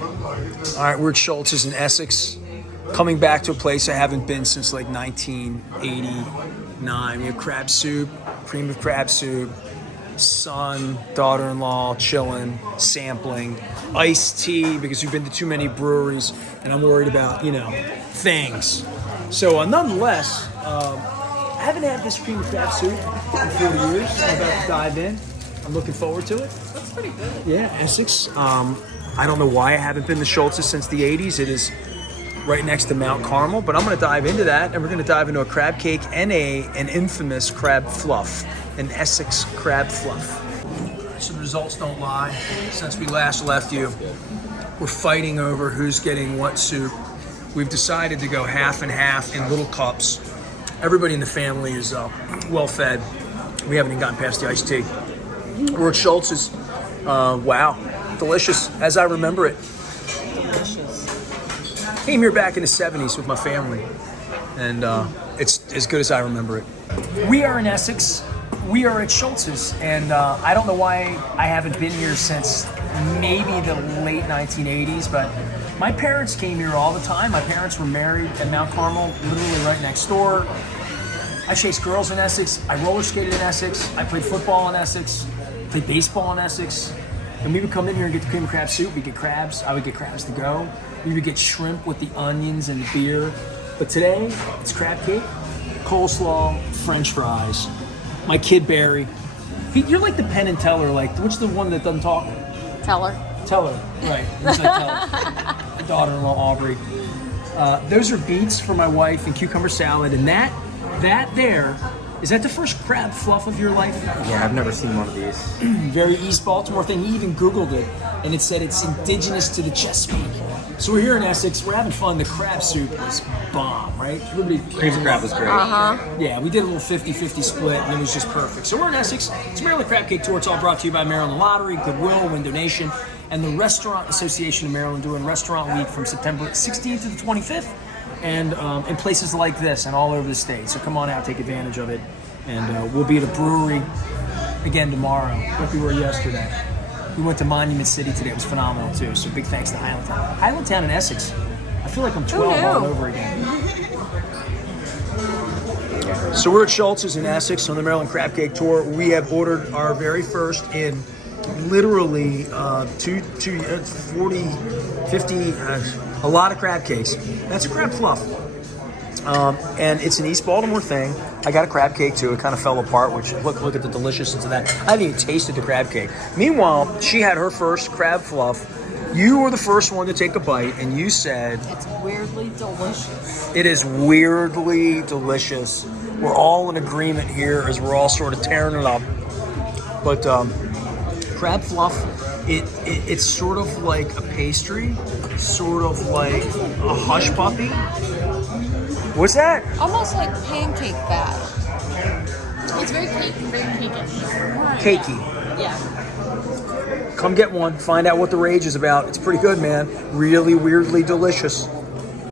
All right, we're at Schultz's in Essex. Coming back to a place I haven't been since like 1989. We have crab soup, cream of crab soup, son, daughter-in-law, chilling, sampling, iced tea because we've been to too many breweries and I'm worried about, things. So nonetheless, I haven't had this cream of crab soup in 40 years. I'm about to dive in. I'm looking forward to it. That's pretty good. Yeah, Essex. I don't know why I haven't been to Schultz's since the 80s. It is right next to Mount Carmel, but I'm going to dive into that, and we're going to dive into a crab cake and an infamous crab fluff, an Essex crab fluff. So the results don't lie. Since we last left you, we're fighting over who's getting what soup. We've decided to go half and half in little cups. Everybody in the family is well fed. We haven't even gotten past the iced tea. We're at Schultz's. Wow, delicious as I remember it. Delicious. Came here back in the 70s with my family, and it's as good as I remember it. We are in Essex. We are at Schultz's, and I don't know why I haven't been here since maybe the late 1980s, but my parents came here all the time. My parents were married at Mount Carmel, literally right next door. I chased girls in Essex. I roller skated in Essex. I played football in Essex. Played baseball in Essex. And we would come in here and get the cream of crab soup. We'd get crabs. I would get crabs to go. We would get shrimp with the onions and the beer. But today, it's crab cake, coleslaw, French fries. My kid Barry. You're like the Penn and Teller. Like, which is the one that doesn't talk? Teller. Teller, right. Who's that Teller? Daughter-in-law Aubrey. Those are beets for my wife and cucumber salad. And that there, is that the first crab fluff of your life? Yeah, I've never seen one of these. Very East Baltimore thing. He even Googled it, and it said it's indigenous to the Chesapeake. So we're here in Essex. We're having fun. The crab soup is bomb, right? Everybody, Cream of crab was great. yeah, we did a little 50-50 split, and it was just perfect. So we're in Essex. It's Maryland Crab Cake Tour. It's all brought to you by Maryland Lottery, Goodwill, Window Nation, and the Restaurant Association of Maryland doing Restaurant Week from September 16th to the 25th. And in places like this and all over the state. So come on out, take advantage of it. And we'll be at a brewery again tomorrow, like we were yesterday. We went to Monument City today. It was phenomenal, too. So big thanks to Highlandtown. Highlandtown in Essex. I feel like I'm 12 all over again. So we're at Schultz's in Essex on the Maryland Crab Cake Tour. We have ordered our very first in literally 40, 50, a lot of crab cakes. That's a crab fluff. And it's an East Baltimore thing. I got a crab cake too. It kind of fell apart, which look at the deliciousness of that. I haven't even tasted the crab cake. Meanwhile, she had her first crab fluff. You were the first one to take a bite, and you said... It's weirdly delicious. It is weirdly delicious. We're all in agreement here as we're all sort of tearing it up. But crab fluff, it's sort of like a pastry, sort of like a hush puppy. What's that? Almost like pancake batter. It's very cakey, very cakeish. Cakey. Yeah. Come get one. Find out what the rage is about. It's pretty good, man. Really weirdly delicious.